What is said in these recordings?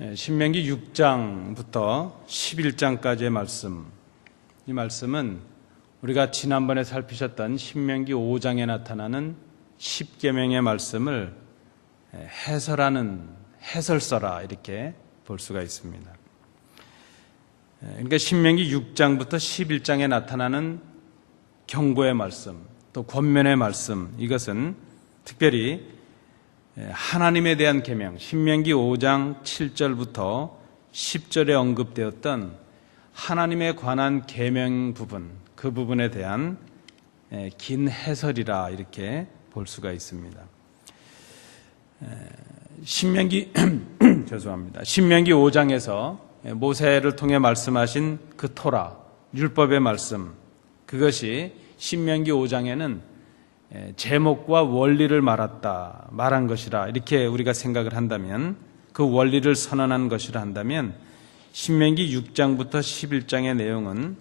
신명기 6장부터 11장까지의 말씀, 이 말씀은 우리가 지난번에 살피셨던 신명기 5장에 나타나는 십계명의 말씀을 해설하는 해설서라 이렇게 볼 수가 있습니다. 그러니까 신명기 6장부터 11장에 나타나는 경고의 말씀, 또 권면의 말씀, 이것은 특별히 하나님에 대한 계명, 신명기 5장 7절부터 10절에 언급되었던 하나님에 관한 계명 부분, 그 부분에 대한 긴 해설이라 이렇게 볼 수가 있습니다. 신명기 죄송합니다. 신명기 5장에서 모세를 통해 말씀하신 그 토라, 율법의 말씀, 그것이 신명기 5장에는 제목과 원리를 말한 것이라 이렇게 우리가 생각을 한다면, 그 원리를 선언한 것이라 한다면, 신명기 6장부터 11장의 내용은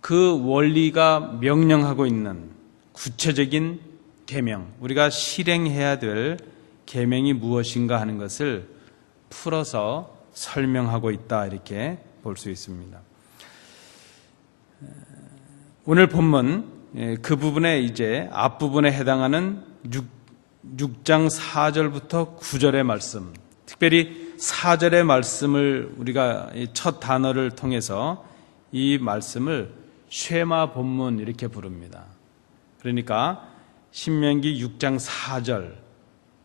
그 원리가 명령하고 있는 구체적인 계명, 우리가 실행해야 될 계명이 무엇인가 하는 것을 풀어서 설명하고 있다 이렇게 볼 수 있습니다. 오늘 본문 그 부분에 이제 앞부분에 해당하는 6장 4절부터 9절의 말씀, 특별히 4절의 말씀을 우리가 첫 단어를 통해서 이 말씀을 쉐마 본문 이렇게 부릅니다. 그러니까 신명기 6장 4절,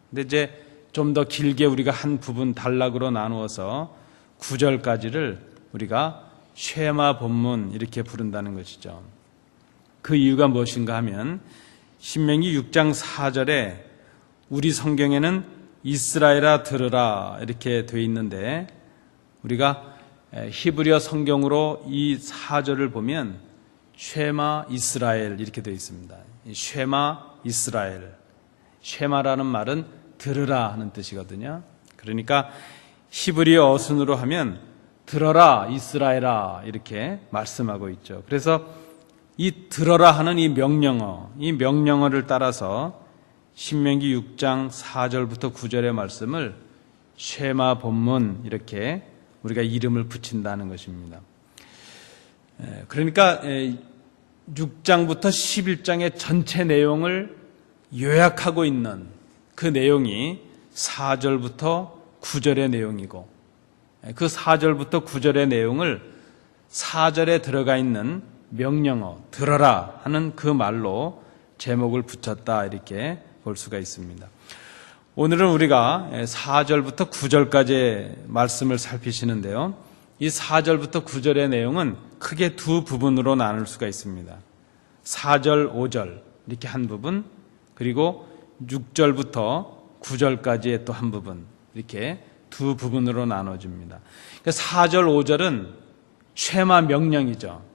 근데 이제 좀 더 길게 우리가 한 부분 단락으로 나누어서 9절까지를 우리가 쉐마 본문 이렇게 부른다는 것이죠. 그 이유가 무엇인가 하면 신명기 6장 4절에 우리 성경에는 이스라엘아 들으라 이렇게 되어 있는데, 우리가 히브리어 성경으로 이 4절을 보면 쉐마 이스라엘 이렇게 되어 있습니다. 쉐마 이스라엘, 쉐마라는 말은 들으라 하는 뜻이거든요. 그러니까 히브리어 어순으로 하면 들어라 이스라엘아 이렇게 말씀하고 있죠. 그래서 이 들어라 하는 이 명령어를 따라서 신명기 6장 4절부터 9절의 말씀을 쉐마 본문 이렇게 우리가 이름을 붙인다는 것입니다. 그러니까 6장부터 11장의 전체 내용을 요약하고 있는 그 내용이 4절부터 9절의 내용이고, 그 4절부터 9절의 내용을 4절에 들어가 있는 명령어 들어라 하는 그 말로 제목을 붙였다 이렇게 볼 수가 있습니다. 오늘은 우리가 4절부터 9절까지의 말씀을 살피시는데요, 이 4절부터 9절의 내용은 크게 두 부분으로 나눌 수가 있습니다. 4절, 5절 이렇게 한 부분, 그리고 6절부터 9절까지의 또 한 부분, 이렇게 두 부분으로 나눠집니다. 4절, 5절은 쉐마 명령이죠.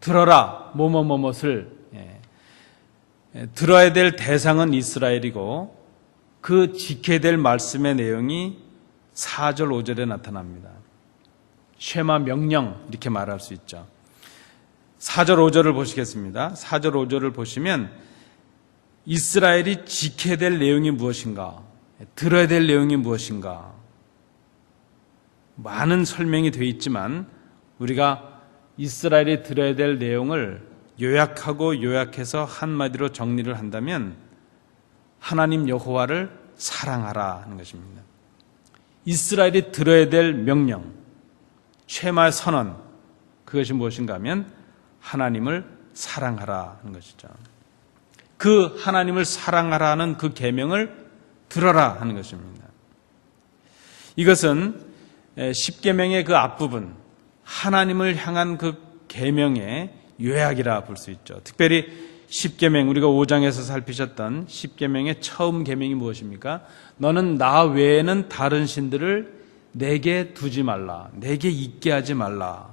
들어라 뭐뭐뭐뭇을, 들어야 될 대상은 이스라엘이고 그 지켜야 될 말씀의 내용이 4절, 5절에 나타납니다. 쉐마 명령 이렇게 말할 수 있죠. 4절, 5절을 보시겠습니다. 4절, 5절을 보시면 이스라엘이 지켜야 될 내용이 무엇인가, 들어야 될 내용이 무엇인가, 많은 설명이 되어 있지만 우리가 이스라엘이 들어야 될 내용을 요약해서 한마디로 정리를 한다면 하나님 여호와를 사랑하라 하는 것입니다. 이스라엘이 들어야 될 명령, 쉐마의 선언, 그것이 무엇인가 하면 하나님을 사랑하라 하는 것이죠. 그 하나님을 사랑하라는 그 계명을 들어라 하는 것입니다. 이것은 십계명의 그 앞부분, 하나님을 향한 그 계명의 요약이라 볼 수 있죠. 특별히 십계명, 우리가 5장에서 살피셨던 십계명의 처음 계명이 무엇입니까? 너는 나 외에는 다른 신들을 내게 두지 말라, 내게 있게 하지 말라,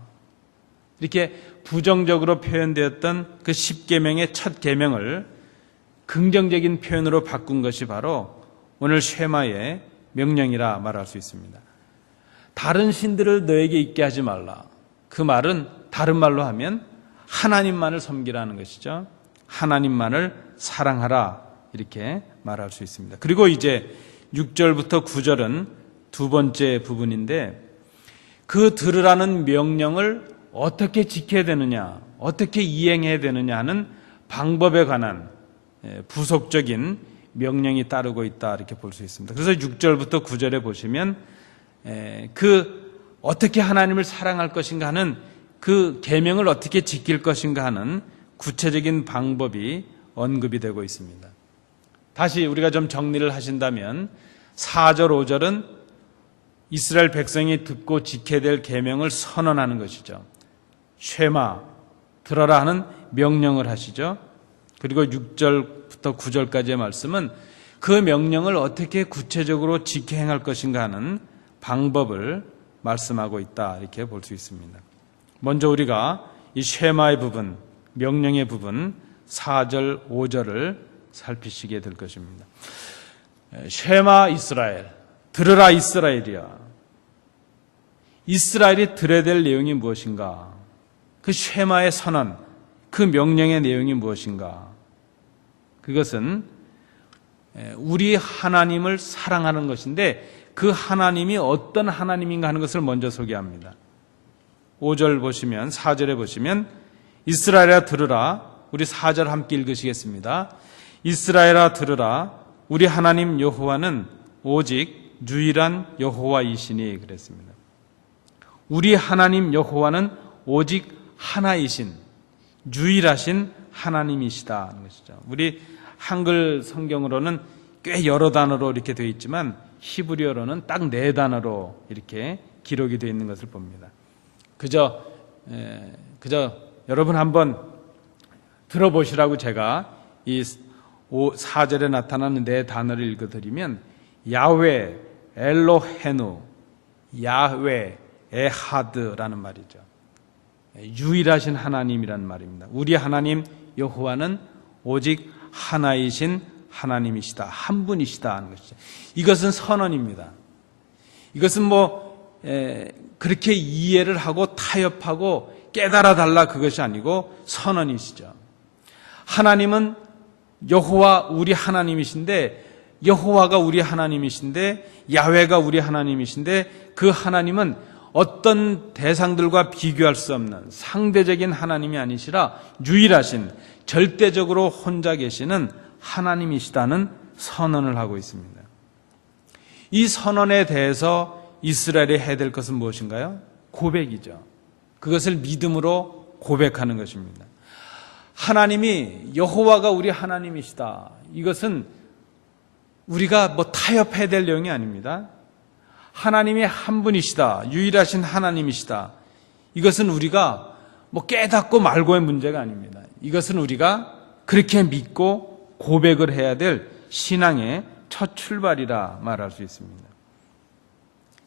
이렇게 부정적으로 표현되었던 그 십계명의 첫 계명을 긍정적인 표현으로 바꾼 것이 바로 오늘 쉐마의 명령이라 말할 수 있습니다. 다른 신들을 너에게 있게 하지 말라, 그 말은 다른 말로 하면 하나님만을 섬기라는 것이죠. 하나님만을 사랑하라 이렇게 말할 수 있습니다. 그리고 이제 6절부터 9절은 두 번째 부분인데, 그 들으라는 명령을 어떻게 지켜야 되느냐, 어떻게 이행해야 되느냐 하는 방법에 관한 부속적인 명령이 따르고 있다, 이렇게 볼 수 있습니다. 그래서 6절부터 9절에 보시면 그 어떻게 하나님을 사랑할 것인가 하는 그 계명을 어떻게 지킬 것인가 하는 구체적인 방법이 언급이 되고 있습니다. 다시 우리가 좀 정리를 하신다면 4절, 5절은 이스라엘 백성이 듣고 지켜야 될 계명을 선언하는 것이죠. 쉐마, 들어라 하는 명령을 하시죠. 그리고 6절부터 9절까지의 말씀은 그 명령을 어떻게 구체적으로 지켜 행할 것인가 하는 방법을 말씀하고 있다, 이렇게 볼 수 있습니다. 먼저 우리가 이 쉐마의 부분, 명령의 부분 4절, 5절을 살피시게 될 것입니다. 쉐마 이스라엘, 들으라 이스라엘이야. 이스라엘이 들어야 될 내용이 무엇인가? 그 쉐마의 선언, 그 명령의 내용이 무엇인가? 그것은 우리 하나님을 사랑하는 것인데, 그 하나님이 어떤 하나님인가 하는 것을 먼저 소개합니다. 5절 보시면, 4절에 보시면 이스라엘아 들으라. 우리 4절 함께 읽으시겠습니다. 이스라엘아 들으라. 우리 하나님 여호와는 오직 유일한 여호와이시니, 그랬습니다. 우리 하나님 여호와는 오직 하나이신, 유일하신 하나님이시다 하는 것이죠. 우리 한글 성경으로는 꽤 여러 단어로 이렇게 되어 있지만 히브리어로는 딱 4단어로 이렇게 기록이 되어 있는 것을 봅니다. 그저 여러분 한번 들어보시라고 제가 이 4절에 나타나는 4단어를 읽어드리면, 야훼, 엘로헤누, 야훼, 에하드라는 말이죠. 유일하신 하나님이라는 말입니다. 우리 하나님 여호와는 오직 하나이신 하나님이시다, 한 분이시다 하는 것이죠. 이것은 선언입니다. 이것은 그렇게 이해를 하고 타협하고 깨달아 달라, 그것이 아니고 선언이시죠. 하나님은 여호와 우리 하나님이신데, 여호와가 우리 하나님이신데, 야훼가 우리 하나님이신데, 그 하나님은 어떤 대상들과 비교할 수 없는 상대적인 하나님이 아니시라 유일하신, 절대적으로 혼자 계시는 하나님이시다는 선언을 하고 있습니다. 이 선언에 대해서 이스라엘이 해야 될 것은 무엇인가요? 고백이죠. 그것을 믿음으로 고백하는 것입니다. 하나님이, 여호와가 우리 하나님이시다, 이것은 우리가 타협해야 될 내용이 아닙니다. 하나님이 한 분이시다, 유일하신 하나님이시다, 이것은 우리가 깨닫고 말고의 문제가 아닙니다. 이것은 우리가 그렇게 믿고 고백을 해야 될 신앙의 첫 출발이라 말할 수 있습니다.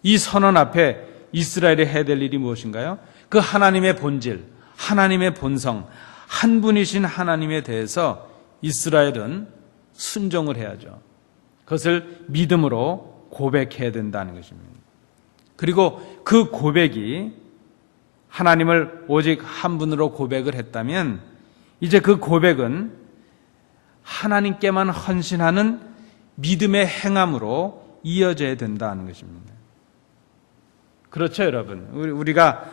이 선언 앞에 이스라엘이 해야 될 일이 무엇인가요? 그 하나님의 본질, 하나님의 본성, 한 분이신 하나님에 대해서 이스라엘은 순종을 해야죠. 그것을 믿음으로 고백해야 된다는 것입니다. 그리고 그 고백이, 하나님을 오직 한 분으로 고백을 했다면, 이제 그 고백은 하나님께만 헌신하는 믿음의 행함으로 이어져야 된다는 것입니다. 그렇죠, 여러분? 우리가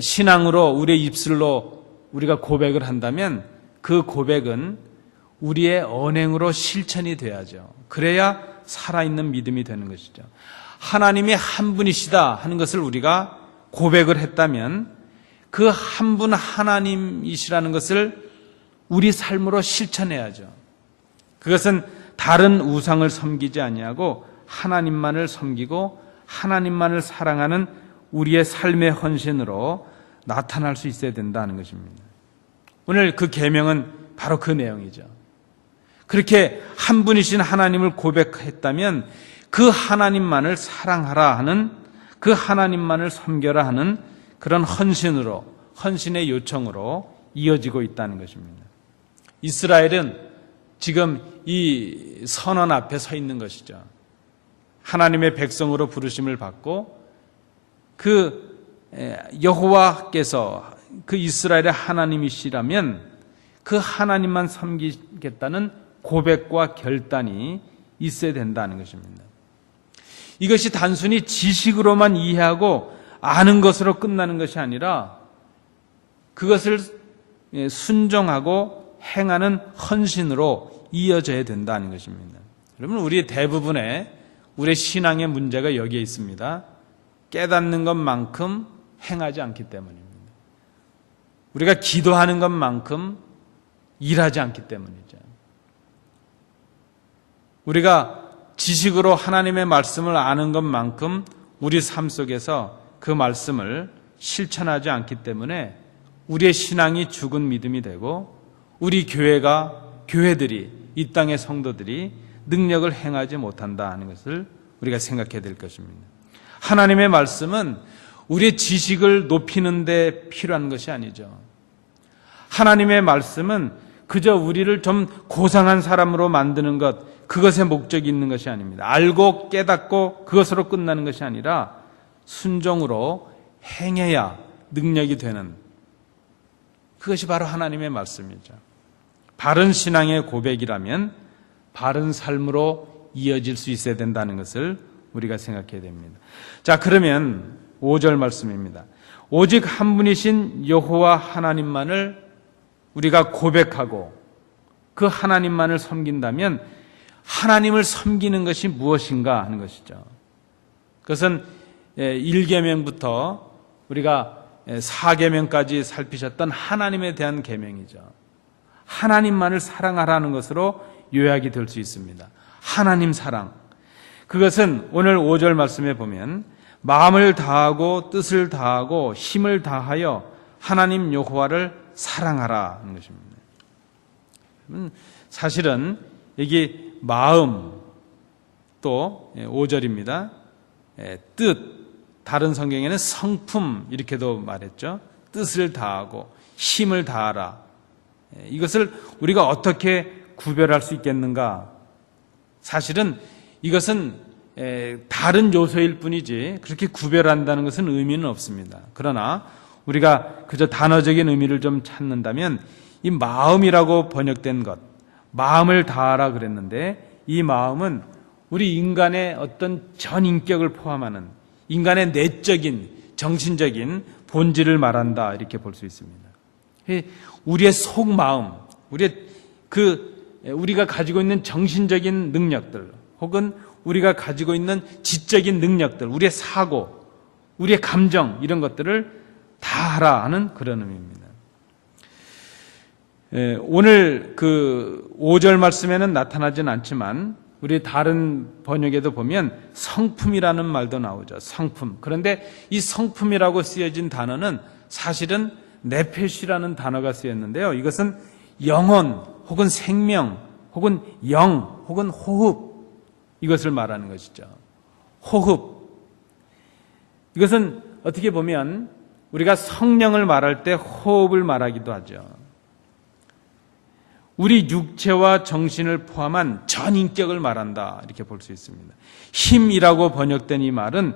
신앙으로, 우리의 입술로 우리가 고백을 한다면 그 고백은 우리의 언행으로 실천이 돼야죠. 그래야 살아있는 믿음이 되는 것이죠. 하나님이 한 분이시다 하는 것을 우리가 고백을 했다면 그 한 분 하나님이시라는 것을 우리 삶으로 실천해야죠. 그것은 다른 우상을 섬기지 아니하고 하나님만을 섬기고 하나님만을 사랑하는 우리의 삶의 헌신으로 나타날 수 있어야 된다는 것입니다. 오늘 그 계명은 바로 그 내용이죠. 그렇게 한 분이신 하나님을 고백했다면 그 하나님만을 사랑하라 하는, 그 하나님만을 섬겨라 하는 그런 헌신으로, 헌신의 요청으로 이어지고 있다는 것입니다. 이스라엘은 지금 이 선언 앞에 서 있는 것이죠. 하나님의 백성으로 부르심을 받고 그 여호와께서 그 이스라엘의 하나님이시라면 그 하나님만 섬기겠다는 고백과 결단이 있어야 된다는 것입니다. 이것이 단순히 지식으로만 이해하고 아는 것으로 끝나는 것이 아니라 그것을 순종하고 행하는 헌신으로 이어져야 된다는 것입니다. 여러분, 우리 대부분의 우리 신앙의 문제가 여기에 있습니다. 깨닫는 것만큼 행하지 않기 때문입니다. 우리가 기도하는 것만큼 일하지 않기 때문이죠. 우리가 지식으로 하나님의 말씀을 아는 것만큼 우리 삶 속에서 그 말씀을 실천하지 않기 때문에 우리의 신앙이 죽은 믿음이 되고 우리 교회들이 이 땅의 성도들이 능력을 행하지 못한다는 것을 우리가 생각해야 될 것입니다. 하나님의 말씀은 우리의 지식을 높이는 데 필요한 것이 아니죠. 하나님의 말씀은 그저 우리를 좀 고상한 사람으로 만드는 것, 그것에 목적이 있는 것이 아닙니다. 알고 깨닫고 그것으로 끝나는 것이 아니라 순종으로 행해야 능력이 되는, 그것이 바로 하나님의 말씀이죠. 바른 신앙의 고백이라면 바른 삶으로 이어질 수 있어야 된다는 것을 우리가 생각해야 됩니다. 자, 그러면 5절 말씀입니다. 오직 한 분이신 여호와 하나님만을 우리가 고백하고 그 하나님만을 섬긴다면 하나님을 섬기는 것이 무엇인가 하는 것이죠. 그것은 1계명부터 우리가 4계명까지 살피셨던 하나님에 대한 계명이죠. 하나님만을 사랑하라는 것으로 요약이 될 수 있습니다. 하나님 사랑. 그것은 오늘 5절 말씀에 보면 마음을 다하고 뜻을 다하고 힘을 다하여 하나님 여호와를 사랑하라 하는 것입니다. 사실은 여기 마음, 또 5절입니다. 뜻, 다른 성경에는 성품 이렇게도 말했죠. 뜻을 다하고 힘을 다하라. 이것을 우리가 어떻게 구별할 수 있겠는가? 사실은 이것은 다른 요소일 뿐이지 그렇게 구별한다는 것은 의미는 없습니다. 그러나 우리가 그저 단어적인 의미를 좀 찾는다면 이 마음이라고 번역된 것, 마음을 다하라 그랬는데 이 마음은 우리 인간의 어떤 전 인격을 포함하는 인간의 내적인 정신적인 본질을 말한다 이렇게 볼 수 있습니다. 우리의 속마음, 우리가 가지고 있는 정신적인 능력들 혹은 우리가 가지고 있는 지적인 능력들, 우리의 사고, 우리의 감정 이런 것들을 다 하라 하는 그런 의미입니다. 오늘 그 5절 말씀에는 나타나진 않지만 우리 다른 번역에도 보면 성품이라는 말도 나오죠. 성품. 그런데 이 성품이라고 쓰여진 단어는 사실은 네페시라는 단어가 쓰였는데요. 이것은 영혼 혹은 생명 혹은 영 혹은 호흡 이것을 말하는 것이죠. 호흡. 이것은 어떻게 보면 우리가 성령을 말할 때 호흡을 말하기도 하죠. 우리 육체와 정신을 포함한 전 인격을 말한다 이렇게 볼 수 있습니다. 힘이라고 번역된 이 말은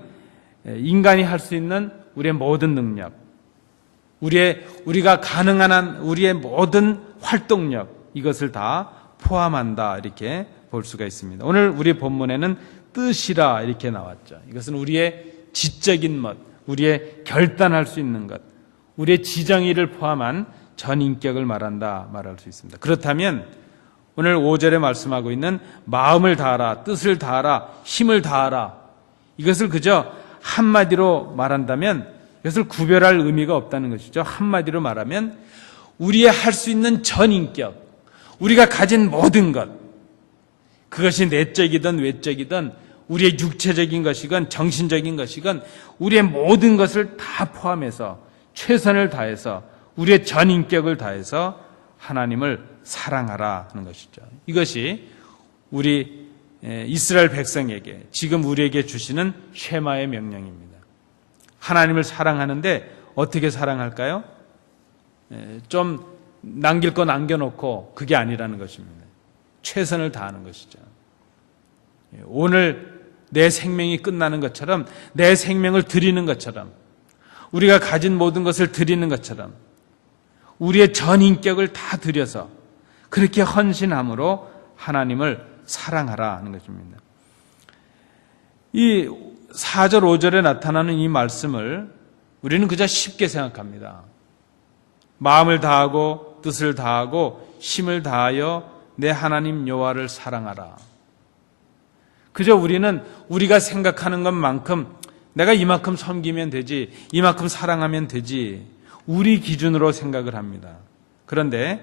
인간이 할 수 있는 우리의 모든 능력, 우리가 가능한 한 우리의 모든 활동력 이것을 다 포함한다 이렇게 볼 수가 있습니다. 오늘 우리 본문에는 뜻이라 이렇게 나왔죠. 이것은 우리의 지적인 것, 우리의 결단할 수 있는 것, 우리의 지정의를 포함한 전 인격을 말할 수 있습니다. 그렇다면 오늘 5절에 말씀하고 있는 마음을 다하라, 뜻을 다하라, 힘을 다하라 이것을 그저 한마디로 말한다면 이것을 구별할 의미가 없다는 것이죠. 한마디로 말하면 우리의 할 수 있는 전 인격, 우리가 가진 모든 것, 그것이 내적이든 외적이든 우리의 육체적인 것이건 정신적인 것이건 우리의 모든 것을 다 포함해서 최선을 다해서 우리의 전 인격을 다해서 하나님을 사랑하라 하는 것이죠. 이것이 우리 이스라엘 백성에게 지금 우리에게 주시는 쉐마의 명령입니다. 하나님을 사랑하는데 어떻게 사랑할까요? 좀 남길 거 남겨놓고 그게 아니라는 것입니다. 최선을 다하는 것이죠. 오늘 내 생명이 끝나는 것처럼 내 생명을 드리는 것처럼 우리가 가진 모든 것을 드리는 것처럼 우리의 전 인격을 다 드려서 그렇게 헌신함으로 하나님을 사랑하라 하는 것입니다. 이 4절 5절에 나타나는 이 말씀을 우리는 그저 쉽게 생각합니다. 마음을 다하고 뜻을 다하고 힘을 다하여 내 하나님 여호와를 사랑하라. 그저 우리는 우리가 생각하는 것만큼 내가 이만큼 섬기면 되지, 이만큼 사랑하면 되지, 우리 기준으로 생각을 합니다. 그런데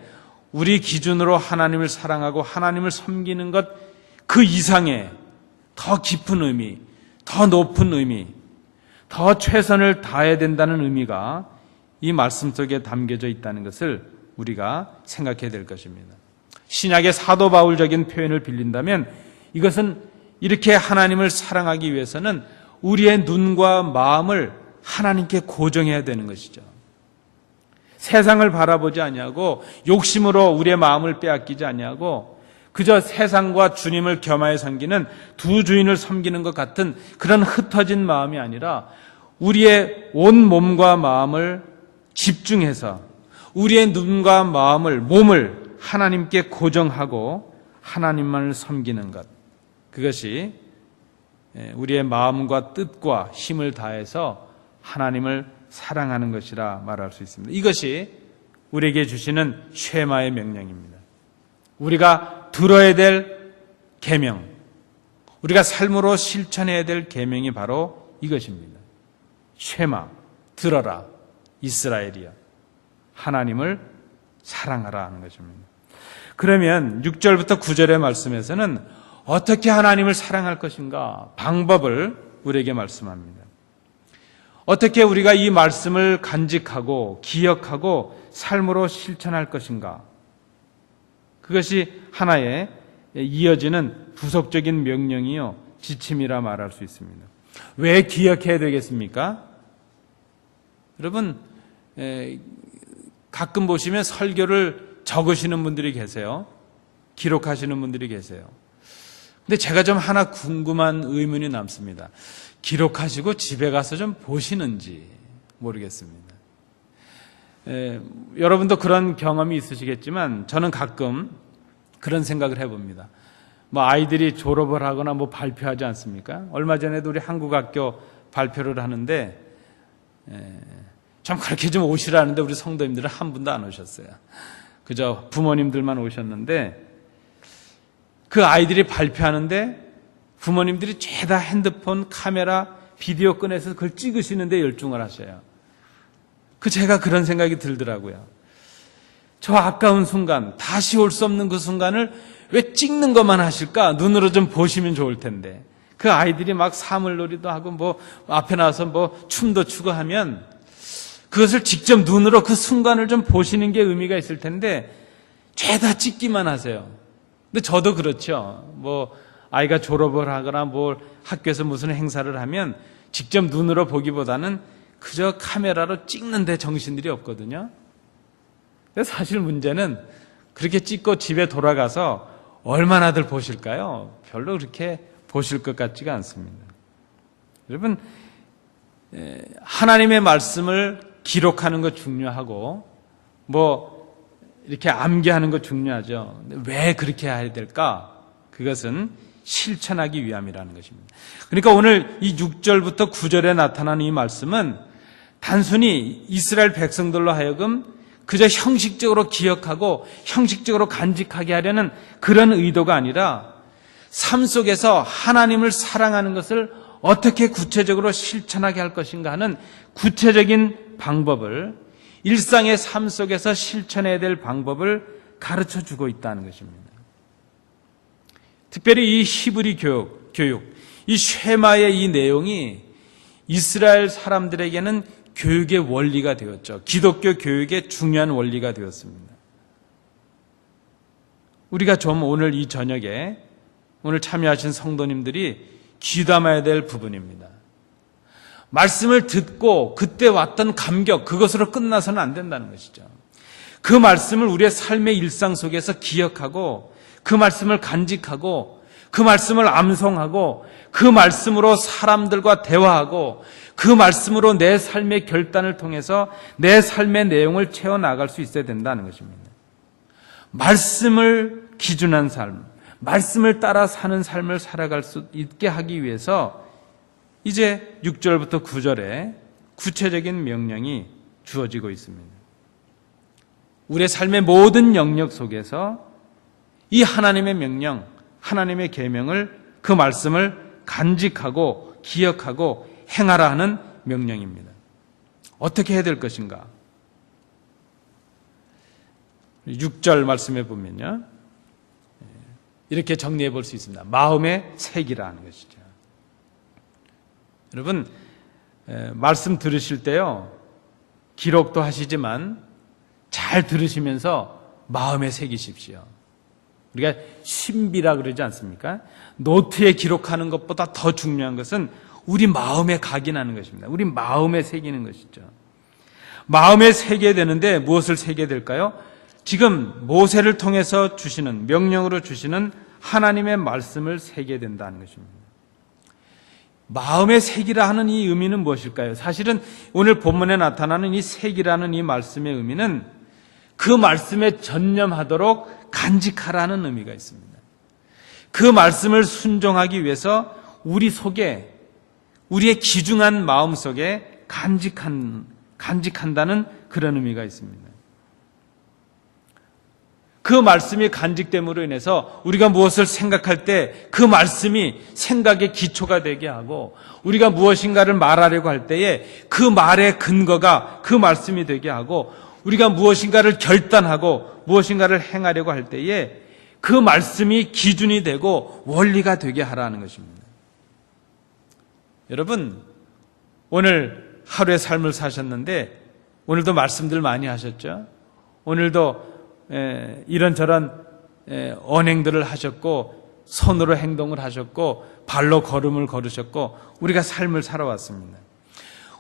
우리 기준으로 하나님을 사랑하고 하나님을 섬기는 것 그 이상의 더 깊은 의미, 더 높은 의미, 더 최선을 다해야 된다는 의미가 이 말씀 속에 담겨져 있다는 것을 우리가 생각해야 될 것입니다. 신약의 사도 바울적인 표현을 빌린다면 이것은 이렇게 하나님을 사랑하기 위해서는 우리의 눈과 마음을 하나님께 고정해야 되는 것이죠. 세상을 바라보지 아니하고 욕심으로 우리의 마음을 빼앗기지 아니하고 그저 세상과 주님을 겸하여 섬기는 두 주인을 섬기는 것 같은 그런 흩어진 마음이 아니라 우리의 온 몸과 마음을 집중해서 우리의 눈과 마음을, 몸을 하나님께 고정하고 하나님만을 섬기는 것, 그것이 우리의 마음과 뜻과 힘을 다해서 하나님을 사랑하는 것이라 말할 수 있습니다. 이것이 우리에게 주시는 쉐마의 명령입니다. 우리가 들어야 될 계명, 우리가 삶으로 실천해야 될 계명이 바로 이것입니다. 쉐마, 들어라, 이스라엘이야. 하나님을 사랑하라 하는 것입니다. 그러면 6절부터 9절의 말씀에서는 어떻게 하나님을 사랑할 것인가 방법을 우리에게 말씀합니다. 어떻게 우리가 이 말씀을 간직하고 기억하고 삶으로 실천할 것인가, 그것이 하나의 이어지는 부속적인 명령이요 지침이라 말할 수 있습니다. 왜 기억해야 되겠습니까? 여러분, 가끔 보시면 설교를 적으시는 분들이 계세요. 기록하시는 분들이 계세요. 근데 제가 좀 하나 궁금한 의문이 남습니다. 기록하시고 집에 가서 좀 보시는지 모르겠습니다. 여러분도 그런 경험이 있으시겠지만 저는 가끔 그런 생각을 해봅니다. 아이들이 졸업을 하거나 발표하지 않습니까? 얼마 전에도 우리 한국학교 발표를 하는데 좀 그렇게 좀 오시라는데 우리 성도님들은 한 분도 안 오셨어요. 그저 부모님들만 오셨는데 그 아이들이 발표하는데 부모님들이 죄다 핸드폰, 카메라, 비디오 꺼내서 그걸 찍으시는데 열중을 하셔요. 제가 그런 생각이 들더라고요. 저 아까운 순간, 다시 올 수 없는 그 순간을 왜 찍는 것만 하실까? 눈으로 좀 보시면 좋을 텐데. 그 아이들이 막 사물놀이도 하고 앞에 나와서 춤도 추고 하면 그것을 직접 눈으로 그 순간을 좀 보시는 게 의미가 있을 텐데 죄다 찍기만 하세요. 근데 저도 그렇죠. 아이가 졸업을 하거나 학교에서 무슨 행사를 하면 직접 눈으로 보기보다는 그저 카메라로 찍는데 정신들이 없거든요. 사실 문제는 그렇게 찍고 집에 돌아가서 얼마나들 보실까요? 별로 그렇게 보실 것 같지가 않습니다. 여러분, 하나님의 말씀을 기록하는 것 중요하고 이렇게 암기하는 것 중요하죠. 왜 그렇게 해야 될까? 그것은 실천하기 위함이라는 것입니다. 그러니까 오늘 이 6절부터 9절에 나타나는 이 말씀은 단순히 이스라엘 백성들로 하여금 그저 형식적으로 기억하고 형식적으로 간직하게 하려는 그런 의도가 아니라 삶 속에서 하나님을 사랑하는 것을 어떻게 구체적으로 실천하게 할 것인가 하는 구체적인 방법을, 일상의 삶 속에서 실천해야 될 방법을 가르쳐 주고 있다는 것입니다. 특별히 이 히브리 교육, 이 쉐마의 이 내용이 이스라엘 사람들에게는 교육의 원리가 되었죠. 기독교 교육의 중요한 원리가 되었습니다. 우리가 좀 오늘 이 저녁에 오늘 참여하신 성도님들이 귀담아야 될 부분입니다. 말씀을 듣고 그때 왔던 감격, 그것으로 끝나서는 안 된다는 것이죠. 그 말씀을 우리의 삶의 일상 속에서 기억하고 그 말씀을 간직하고 그 말씀을 암송하고 그 말씀으로 사람들과 대화하고 그 말씀으로 내 삶의 결단을 통해서 내 삶의 내용을 채워나갈 수 있어야 된다는 것입니다. 말씀을 기준한 삶, 말씀을 따라 사는 삶을 살아갈 수 있게 하기 위해서 이제 6절부터 9절에 구체적인 명령이 주어지고 있습니다. 우리의 삶의 모든 영역 속에서 이 하나님의 명령, 하나님의 계명을, 그 말씀을 간직하고 기억하고 행하라 하는 명령입니다. 어떻게 해야 될 것인가? 6절 말씀해 보면요, 이렇게 정리해 볼 수 있습니다. 마음의 색이라는 것이죠. 여러분, 말씀 들으실 때요, 기록도 하시지만 잘 들으시면서 마음에 새기십시오. 우리가 신비라 그러지 않습니까? 노트에 기록하는 것보다 더 중요한 것은 우리 마음에 각인하는 것입니다. 우리 마음에 새기는 것이죠. 마음에 새겨야 되는데 무엇을 새겨야 될까요? 지금 모세를 통해서 주시는, 명령으로 주시는 하나님의 말씀을 새겨야 된다는 것입니다. 마음의 색이라 하는 이 의미는 무엇일까요? 사실은 오늘 본문에 나타나는 이 색이라는 이 말씀의 의미는 그 말씀에 전념하도록 간직하라는 의미가 있습니다. 그 말씀을 순종하기 위해서 우리 속에, 우리의 귀중한 마음 속에 간직한다는 그런 의미가 있습니다. 그 말씀이 간직됨으로 인해서 우리가 무엇을 생각할 때 그 말씀이 생각의 기초가 되게 하고, 우리가 무엇인가를 말하려고 할 때에 그 말의 근거가 그 말씀이 되게 하고, 우리가 무엇인가를 결단하고 무엇인가를 행하려고 할 때에 그 말씀이 기준이 되고 원리가 되게 하라는 것입니다. 여러분, 오늘 하루의 삶을 사셨는데 오늘도 말씀들 많이 하셨죠? 오늘도 이런저런 언행들을 하셨고, 손으로 행동을 하셨고, 발로 걸음을 걸으셨고, 우리가 삶을 살아왔습니다.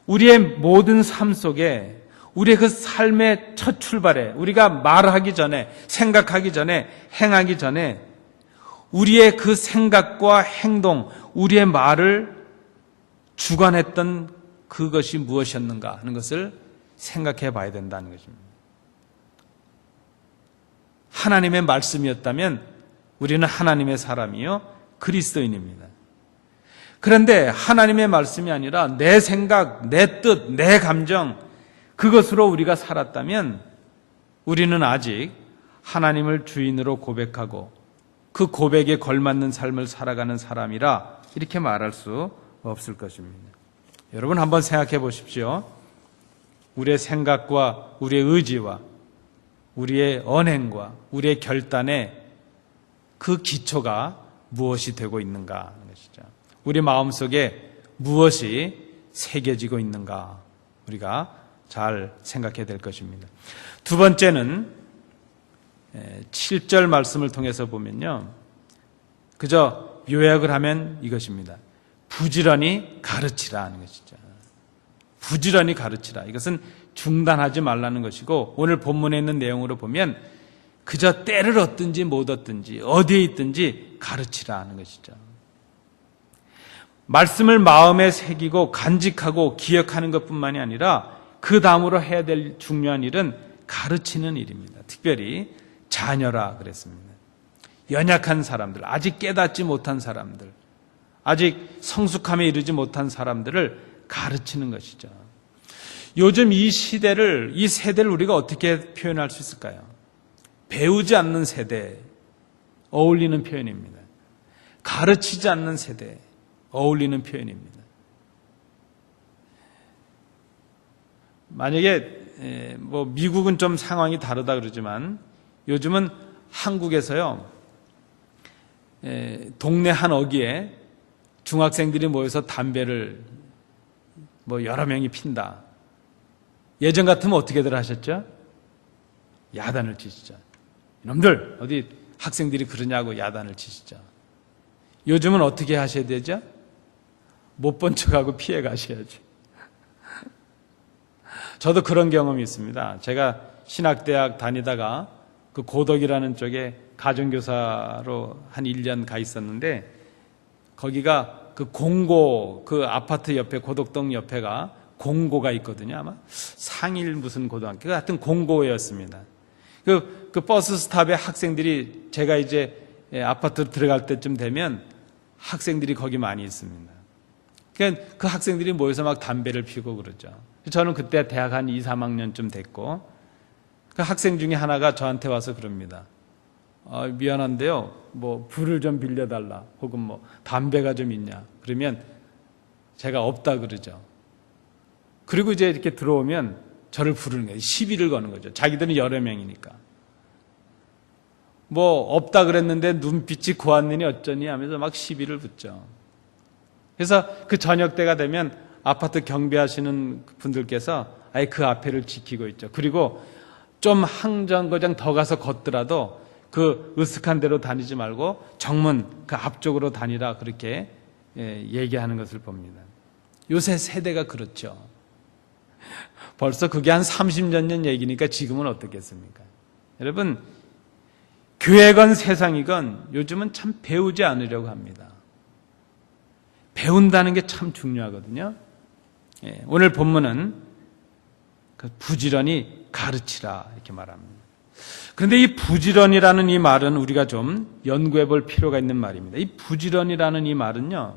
우리의 모든 삶 속에, 우리의 그 삶의 첫 출발에, 우리가 말하기 전에, 생각하기 전에, 행하기 전에 우리의 그 생각과 행동, 우리의 말을 주관했던 그것이 무엇이었는가 하는 것을 생각해 봐야 된다는 것입니다. 하나님의 말씀이었다면 우리는 하나님의 사람이요, 그리스도인입니다. 그런데 하나님의 말씀이 아니라 내 생각, 내 뜻, 내 감정, 그것으로 우리가 살았다면 우리는 아직 하나님을 주인으로 고백하고 그 고백에 걸맞는 삶을 살아가는 사람이라 이렇게 말할 수 없을 것입니다. 여러분, 한번 생각해 보십시오. 우리의 생각과 우리의 의지와 우리의 언행과 우리의 결단에 그 기초가 무엇이 되고 있는가 하는 것이죠. 우리 마음속에 무엇이 새겨지고 있는가, 우리가 잘 생각해야 될 것입니다. 두 번째는 7절 말씀을 통해서 보면요, 그저 요약을 하면 이것입니다. 부지런히 가르치라 하는 것이죠. 부지런히 가르치라. 이것은 중단하지 말라는 것이고, 오늘 본문에 있는 내용으로 보면 그저 때를 얻든지 못 얻든지 어디에 있든지 가르치라 하는 것이죠. 말씀을 마음에 새기고 간직하고 기억하는 것뿐만이 아니라 그 다음으로 해야 될 중요한 일은 가르치는 일입니다. 특별히 자녀라 그랬습니다. 연약한 사람들, 아직 깨닫지 못한 사람들, 아직 성숙함에 이르지 못한 사람들을 가르치는 것이죠. 요즘 이 시대를, 이 세대를 우리가 어떻게 표현할 수 있을까요? 배우지 않는 세대, 어울리는 표현입니다. 가르치지 않는 세대, 어울리는 표현입니다. 만약에 미국은 좀 상황이 다르다 그러지만 요즘은 한국에서요, 동네 한 어귀에 중학생들이 모여서 담배를 여러 명이 핀다. 예전 같으면 어떻게들 하셨죠? 야단을 치시죠. 이놈들 어디 학생들이 그러냐고 야단을 치시죠. 요즘은 어떻게 하셔야 되죠? 못 본 척하고 피해 가셔야죠. 저도 그런 경험이 있습니다. 제가 신학대학 다니다가 그 고덕이라는 쪽에 가정교사로 한 1년 가 있었는데, 거기가 그 공고, 그 아파트 옆에, 고덕동 옆에가 공고가 있거든요. 아마 상일 무슨 고등학교, 하여튼 공고였습니다. 그 버스 스탑에 학생들이, 제가 이제 아파트 들어갈 때쯤 되면 학생들이 거기 많이 있습니다. 그러니까 그 학생들이 모여서 막 담배를 피우고 그러죠. 저는 그때 대학 한 2, 3학년쯤 됐고 그 학생 중에 하나가 저한테 와서 그럽니다. 미안한데요, 뭐 불을 좀 빌려달라, 혹은 뭐 담배가 좀 있냐. 그러면 제가 없다 그러죠. 그리고 이제 이렇게 들어오면 저를 부르는 거예요. 시비를 거는 거죠. 자기들은 여러 명이니까. 뭐 없다 그랬는데 눈빛이 고왔느니 어쩌니 하면서 막 시비를 붙죠. 그래서 그 저녁 때가 되면 아파트 경비하시는 분들께서 아예 그 앞에를 지키고 있죠. 그리고 좀 한 정거장 더 가서 걷더라도 그 으슥한 데로 다니지 말고 정문 그 앞쪽으로 다니라, 그렇게 얘기하는 것을 봅니다. 요새 세대가 그렇죠. 벌써 그게 한 30년 전 얘기니까 지금은 어떻겠습니까? 여러분, 교회건 세상이건 요즘은 참 배우지 않으려고 합니다. 배운다는 게 참 중요하거든요. 오늘 본문은 부지런히 가르치라 이렇게 말합니다. 그런데 이 부지런이라는 이 말은 우리가 좀 연구해 볼 필요가 있는 말입니다. 이 부지런이라는 이 말은요,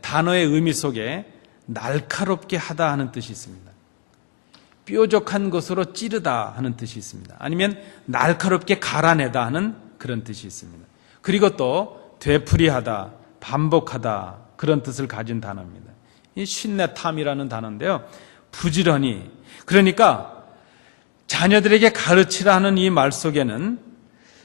단어의 의미 속에 날카롭게 하다 하는 뜻이 있습니다. 뾰족한 것으로 찌르다 하는 뜻이 있습니다. 아니면 날카롭게 갈아내다 하는 그런 뜻이 있습니다. 그리고 또 되풀이하다, 반복하다, 그런 뜻을 가진 단어입니다. 이 신내탐이라는 단어인데요, 부지런히, 그러니까 자녀들에게 가르치라 하는 이 말 속에는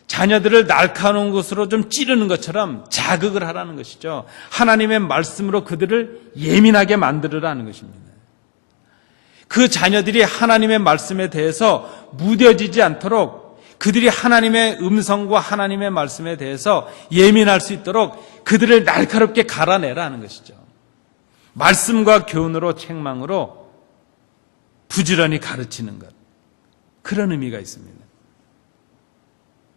자녀들을 날카로운 것으로 좀 찌르는 것처럼 자극을 하라는 것이죠. 하나님의 말씀으로 그들을 예민하게 만들으라는 것입니다. 그 자녀들이 하나님의 말씀에 대해서 무뎌지지 않도록, 그들이 하나님의 음성과 하나님의 말씀에 대해서 예민할 수 있도록 그들을 날카롭게 갈아내라는 것이죠. 말씀과 교훈으로, 책망으로 부지런히 가르치는 것, 그런 의미가 있습니다.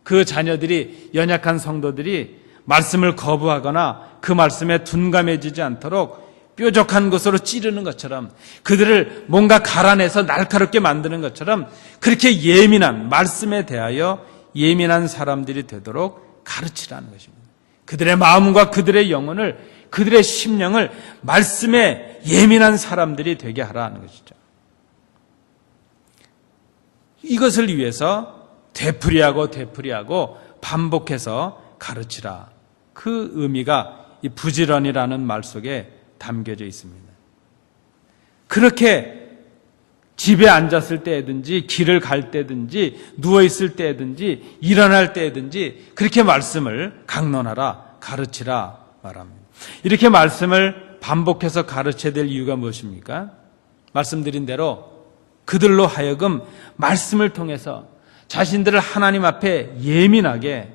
그 자녀들이, 연약한 성도들이 말씀을 거부하거나 그 말씀에 둔감해지지 않도록 뾰족한 것으로 찌르는 것처럼, 그들을 뭔가 갈아내서 날카롭게 만드는 것처럼 그렇게 예민한, 말씀에 대하여 예민한 사람들이 되도록 가르치라는 것입니다. 그들의 마음과 그들의 영혼을, 그들의 심령을 말씀에 예민한 사람들이 되게 하라는 것이죠. 이것을 위해서 되풀이하고 반복해서 가르치라, 그 의미가 이 부지런이라는 말 속에 담겨져 있습니다. 그렇게 집에 앉았을 때든지, 길을 갈 때든지, 누워있을 때든지, 일어날 때든지 그렇게 말씀을 강론하라, 가르치라 말합니다. 이렇게 말씀을 반복해서 가르쳐야 될 이유가 무엇입니까? 말씀드린 대로 그들로 하여금 말씀을 통해서 자신들을 하나님 앞에 예민하게,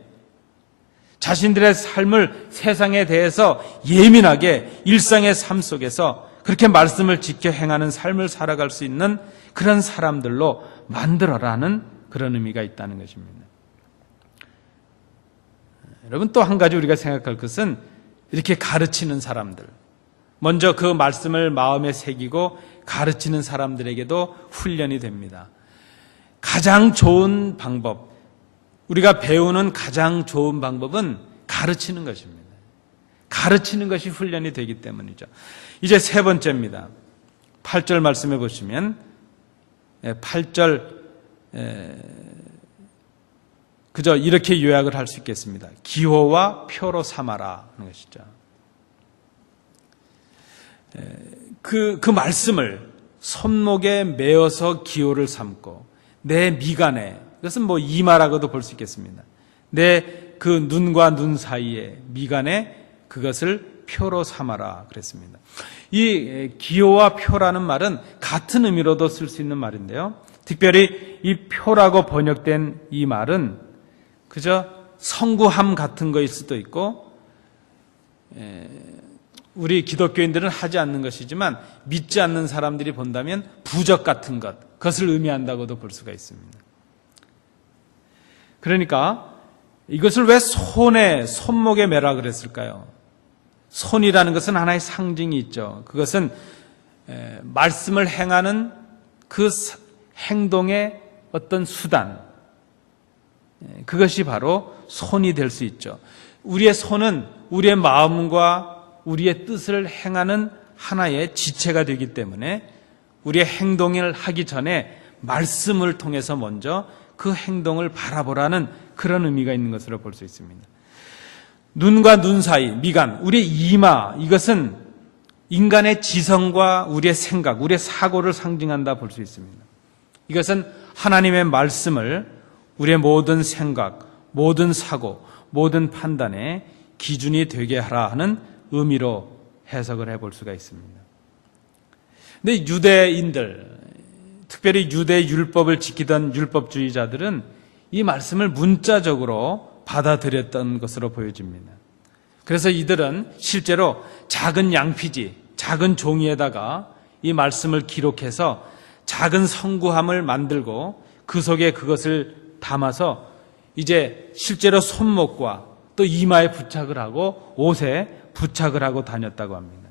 자신들의 삶을, 세상에 대해서 예민하게 일상의 삶 속에서 그렇게 말씀을 지켜 행하는 삶을 살아갈 수 있는 그런 사람들로 만들어라는 그런 의미가 있다는 것입니다. 여러분, 또 한 가지 우리가 생각할 것은 이렇게 가르치는 사람들, 먼저 그 말씀을 마음에 새기고 가르치는 사람들에게도 훈련이 됩니다. 가장 좋은 방법, 우리가 배우는 가장 좋은 방법은 가르치는 것입니다. 가르치는 것이 훈련이 되기 때문이죠. 이제 세 번째입니다. 8절 말씀해 보시면 8절 그저 이렇게 요약을 할 수 있겠습니다. 기호와 표로 삼아라 하는 것이죠. 그 말씀을 손목에 메어서 기호를 삼고 내 미간에, 이것은 뭐 이마라고도 볼 수 있겠습니다. 내 그 눈과 눈 사이에 미간에 그것을 표로 삼아라 그랬습니다. 이 기호와 표라는 말은 같은 의미로도 쓸 수 있는 말인데요, 특별히 이 표라고 번역된 이 말은 그저 성구함 같은 거일 수도 있고, 우리 기독교인들은 하지 않는 것이지만 믿지 않는 사람들이 본다면 부적 같은 것, 그것을 의미한다고도 볼 수가 있습니다. 그러니까 이것을 왜 손목에 매라 그랬을까요? 손이라는 것은 하나의 상징이 있죠. 그것은 말씀을 행하는 그 행동의 어떤 수단, 그것이 바로 손이 될 수 있죠. 우리의 손은 우리의 마음과 우리의 뜻을 행하는 하나의 지체가 되기 때문에 우리의 행동을 하기 전에 말씀을 통해서 먼저 그 행동을 바라보라는 그런 의미가 있는 것으로 볼 수 있습니다. 눈과 눈 사이, 미간, 우리의 이마, 이것은 인간의 지성과 우리의 생각, 우리의 사고를 상징한다 볼 수 있습니다. 이것은 하나님의 말씀을 우리의 모든 생각, 모든 사고, 모든 판단의 기준이 되게 하라 하는 의미로 해석을 해볼 수가 있습니다. 근데 유대인들, 특별히 유대 율법을 지키던 율법주의자들은 이 말씀을 문자적으로 받아들였던 것으로 보여집니다. 그래서 이들은 실제로 작은 양피지, 작은 종이에다가 이 말씀을 기록해서 작은 성구함을 만들고 그 속에 그것을 담아서 이제 실제로 손목과 또 이마에 부착을 하고 옷에 부착을 하고 다녔다고 합니다.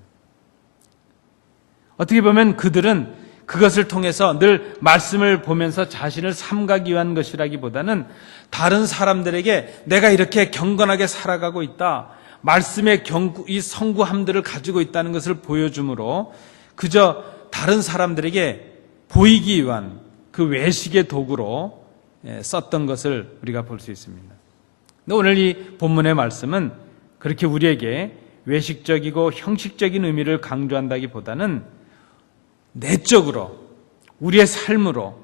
어떻게 보면 그들은 그것을 통해서 늘 말씀을 보면서 자신을 삼가기 위한 것이라기보다는 다른 사람들에게 내가 이렇게 경건하게 살아가고 있다, 말씀의 이 성구함들을 가지고 있다는 것을 보여주므로 그저 다른 사람들에게 보이기 위한 그 외식의 도구로 썼던 것을 우리가 볼 수 있습니다. 오늘 이 본문의 말씀은 그렇게 우리에게 외식적이고 형식적인 의미를 강조한다기보다는 내적으로 우리의 삶으로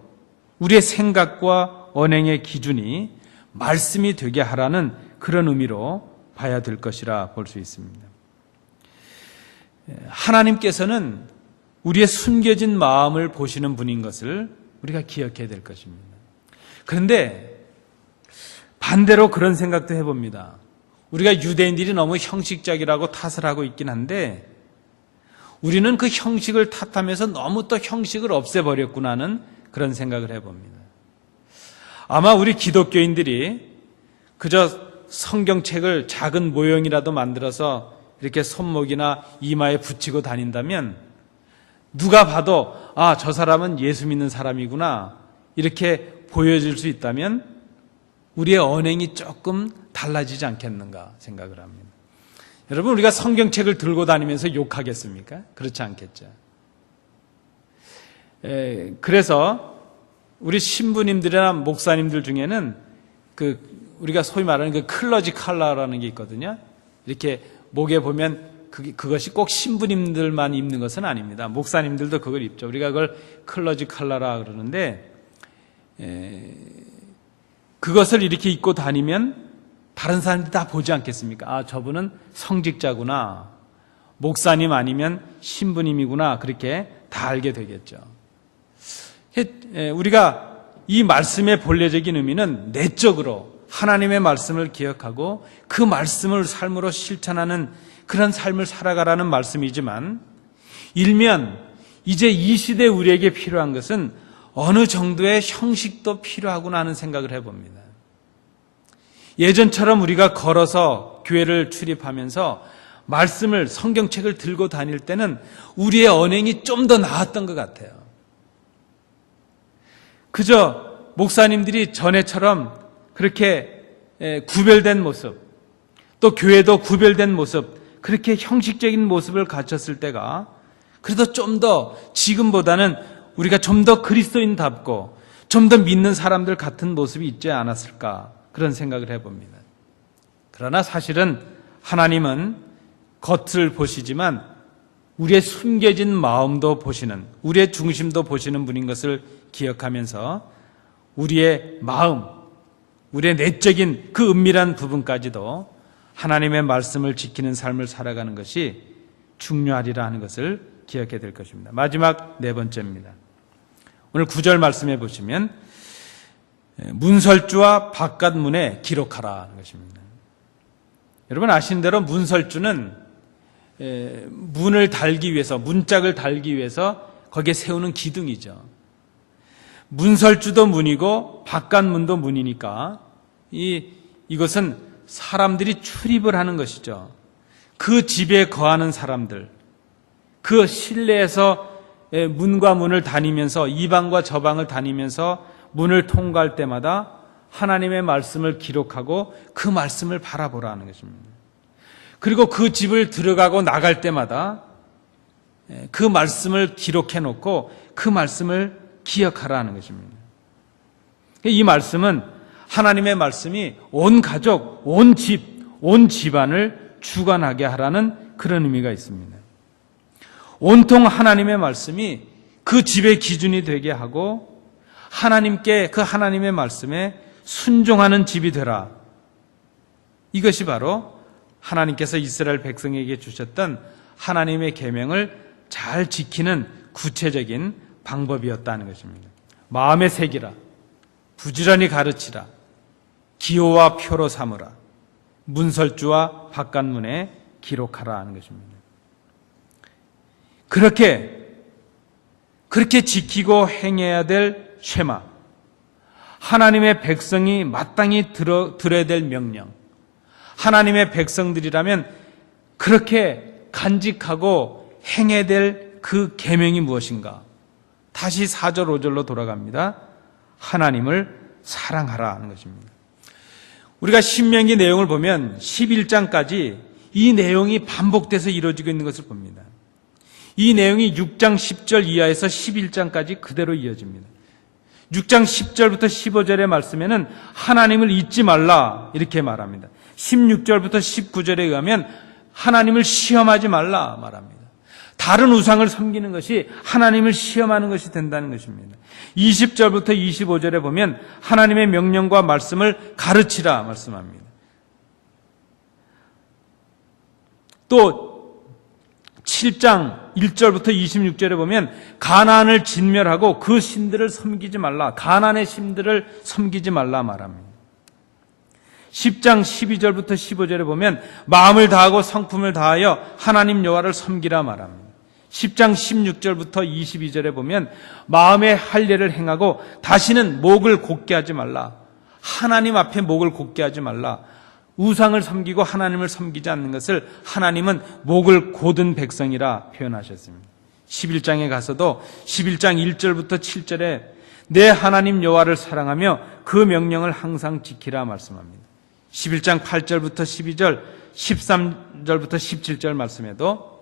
우리의 생각과 언행의 기준이 말씀이 되게 하라는 그런 의미로 봐야 될 것이라 볼 수 있습니다. 하나님께서는 우리의 숨겨진 마음을 보시는 분인 것을 우리가 기억해야 될 것입니다. 그런데 반대로 그런 생각도 해봅니다. 우리가 유대인들이 너무 형식적이라고 탓을 하고 있긴 한데 우리는 그 형식을 탓하면서 너무 또 형식을 없애버렸구나는 그런 생각을 해봅니다. 아마 우리 기독교인들이 그저 성경책을 작은 모형이라도 만들어서 이렇게 손목이나 이마에 붙이고 다닌다면 누가 봐도 아, 저 사람은 예수 믿는 사람이구나 이렇게 보여줄 수 있다면 우리의 언행이 조금 달라지지 않겠는가 생각을 합니다. 여러분, 우리가 성경책을 들고 다니면서 욕하겠습니까? 그렇지 않겠죠. 그래서 우리 신부님들이나 목사님들 중에는 우리가 소위 말하는 그 클러지 칼라라는 게 있거든요. 이렇게 목에 보면 그것이 꼭 신부님들만 입는 것은 아닙니다. 목사님들도 그걸 입죠. 우리가 그걸 클러지 칼라라 그러는데 그것을 이렇게 입고 다니면 다른 사람들이 다 보지 않겠습니까? 아, 저분은 성직자구나, 목사님 아니면 신부님이구나, 그렇게 다 알게 되겠죠. 우리가 이 말씀의 본래적인 의미는 내적으로 하나님의 말씀을 기억하고 그 말씀을 삶으로 실천하는 그런 삶을 살아가라는 말씀이지만, 일면 이제 이 시대 우리에게 필요한 것은 어느 정도의 형식도 필요하구나 하는 생각을 해봅니다. 예전처럼 우리가 걸어서 교회를 출입하면서 말씀을, 성경책을 들고 다닐 때는 우리의 언행이 좀 더 나았던 것 같아요. 그저 목사님들이 전에처럼 그렇게 구별된 모습, 또 교회도 구별된 모습, 그렇게 형식적인 모습을 갖췄을 때가 그래도 좀 더 지금보다는 우리가 좀 더 그리스도인답고 좀 더 믿는 사람들 같은 모습이 있지 않았을까, 그런 생각을 해봅니다. 그러나 사실은 하나님은 겉을 보시지만 우리의 숨겨진 마음도 보시는, 우리의 중심도 보시는 분인 것을 기억하면서 우리의 마음, 우리의 내적인 그 은밀한 부분까지도 하나님의 말씀을 지키는 삶을 살아가는 것이 중요하리라 하는 것을 기억해야 될 것입니다. 마지막 네 번째입니다. 오늘 9절 말씀해 보시면 문설주와 바깥 문에 기록하라 하는 것입니다. 여러분 아시는 대로 문설주는 문을 달기 위해서, 문짝을 달기 위해서 거기에 세우는 기둥이죠. 문설주도 문이고 바깥 문도 문이니까 이것은 사람들이 출입을 하는 것이죠. 그 집에 거하는 사람들, 그 실내에서 문과 문을 다니면서 이 방과 저 방을 다니면서 문을 통과할 때마다 하나님의 말씀을 기록하고 그 말씀을 바라보라는 것입니다. 그리고 그 집을 들어가고 나갈 때마다 그 말씀을 기록해 놓고 그 말씀을 기억하라는 것입니다. 이 말씀은 하나님의 말씀이 온 가족, 온 집, 온 집안을 주관하게 하라는 그런 의미가 있습니다. 온통 하나님의 말씀이 그 집의 기준이 되게 하고 하나님께 그 하나님의 말씀에 순종하는 집이 되라. 이것이 바로 하나님께서 이스라엘 백성에게 주셨던 하나님의 계명을 잘 지키는 구체적인 방법이었다는 것입니다. 마음에 새기라, 부지런히 가르치라, 기호와 표로 삼으라, 문설주와 바깥문에 기록하라 하는 것입니다. 그렇게 지키고 행해야 될 쉐마, 하나님의 백성이 마땅히 들어야 될 명령, 하나님의 백성들이라면 그렇게 간직하고 행해야 될 그 계명이 무엇인가? 다시 4절 5절로 돌아갑니다. 하나님을 사랑하라 하는 것입니다. 우리가 신명기 내용을 보면 11장까지 이 내용이 반복돼서 이루어지고 있는 것을 봅니다. 이 내용이 6장 10절 이하에서 11장까지 그대로 이어집니다. 6장 10절부터 15절의 말씀에는 하나님을 잊지 말라 이렇게 말합니다. 16절부터 19절에 의하면 하나님을 시험하지 말라 말합니다. 다른 우상을 섬기는 것이 하나님을 시험하는 것이 된다는 것입니다. 20절부터 25절에 보면 하나님의 명령과 말씀을 가르치라 말씀합니다. 또 7장 1절부터 26절에 보면 가나안을 진멸하고 그 신들을 섬기지 말라, 가나안의 신들을 섬기지 말라 말합니다. 10장 12절부터 15절에 보면 마음을 다하고 성품을 다하여 하나님 여호와를 섬기라 말합니다. 10장 16절부터 22절에 보면 마음의 할례를 행하고 다시는 목을 곧게 하지 말라, 하나님 앞에 목을 곧게 하지 말라, 우상을 섬기고 하나님을 섬기지 않는 것을 하나님은 목을 곧은 백성이라 표현하셨습니다. 11장에 가서도 11장 1절부터 7절에 내 하나님 여호와를 사랑하며 그 명령을 항상 지키라 말씀합니다. 11장 8절부터 12절, 13절부터 17절 말씀에도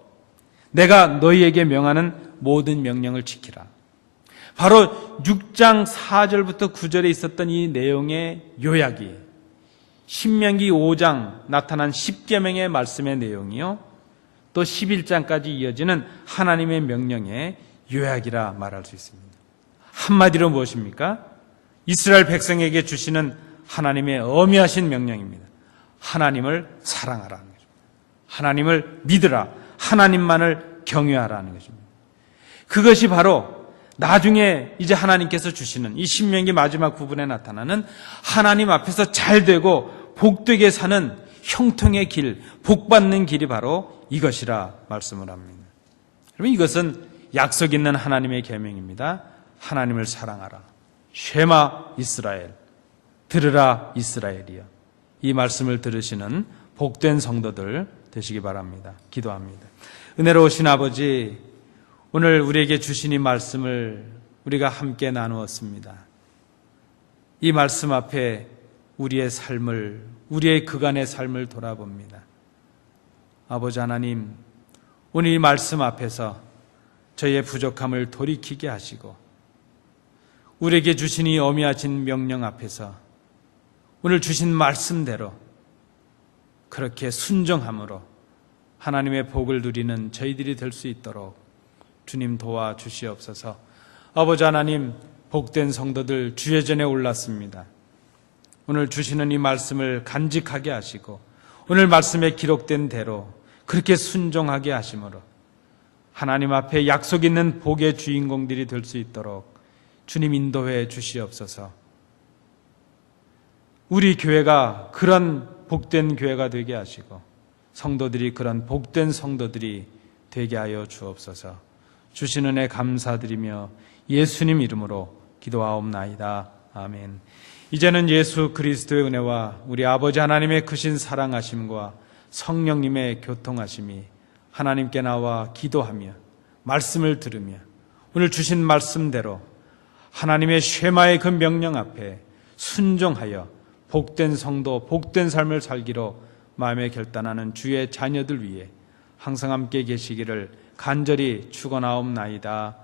내가 너희에게 명하는 모든 명령을 지키라. 바로 6장 4절부터 9절에 있었던 이 내용의 요약이 신명기 5장 나타난 10계명의 말씀의 내용이요, 또 11장까지 이어지는 하나님의 명령의 요약이라 말할 수 있습니다. 한마디로 무엇입니까? 이스라엘 백성에게 주시는 하나님의 엄미하신 명령입니다. 하나님을 사랑하라는 것입니다. 하나님을 믿으라, 하나님만을 경외하라는 것입니다. 그것이 바로 나중에 이제 하나님께서 주시는 이 신명기 마지막 부분에 나타나는 하나님 앞에서 잘되고 복되게 사는 형통의 길, 복받는 길이 바로 이것이라 말씀을 합니다. 여러분, 이것은 약속 있는 하나님의 계명입니다. 하나님을 사랑하라. 쉐마 이스라엘, 들으라 이스라엘이여. 이 말씀을 들으시는 복된 성도들 되시기 바랍니다. 기도합니다. 은혜로우신 아버지, 오늘 우리에게 주신 이 말씀을 우리가 함께 나누었습니다. 이 말씀 앞에 우리의 삶을, 우리의 그간의 삶을 돌아봅니다. 아버지 하나님, 오늘 이 말씀 앞에서 저희의 부족함을 돌이키게 하시고 우리에게 주신 이 엄미하신 명령 앞에서 오늘 주신 말씀대로 그렇게 순종함으로 하나님의 복을 누리는 저희들이 될 수 있도록 주님 도와주시옵소서. 아버지 하나님, 복된 성도들 주의 전에 올랐습니다. 오늘 주시는 이 말씀을 간직하게 하시고 오늘 말씀에 기록된 대로 그렇게 순종하게 하심으로 하나님 앞에 약속 있는 복의 주인공들이 될 수 있도록 주님 인도해 주시옵소서. 우리 교회가 그런 복된 교회가 되게 하시고 성도들이 그런 복된 성도들이 되게 하여 주옵소서. 주신 은혜 감사드리며 예수님 이름으로 기도하옵나이다. 아멘. 이제는 예수 그리스도의 은혜와 우리 아버지 하나님의 크신 사랑하심과 성령님의 교통하심이 하나님께 나와 기도하며 말씀을 들으며 오늘 주신 말씀대로 하나님의 쉐마의 그 명령 앞에 순종하여 복된 성도, 복된 삶을 살기로 마음에 결단하는 주의 자녀들 위해 항상 함께 계시기를 간절히 축원하옵나이다.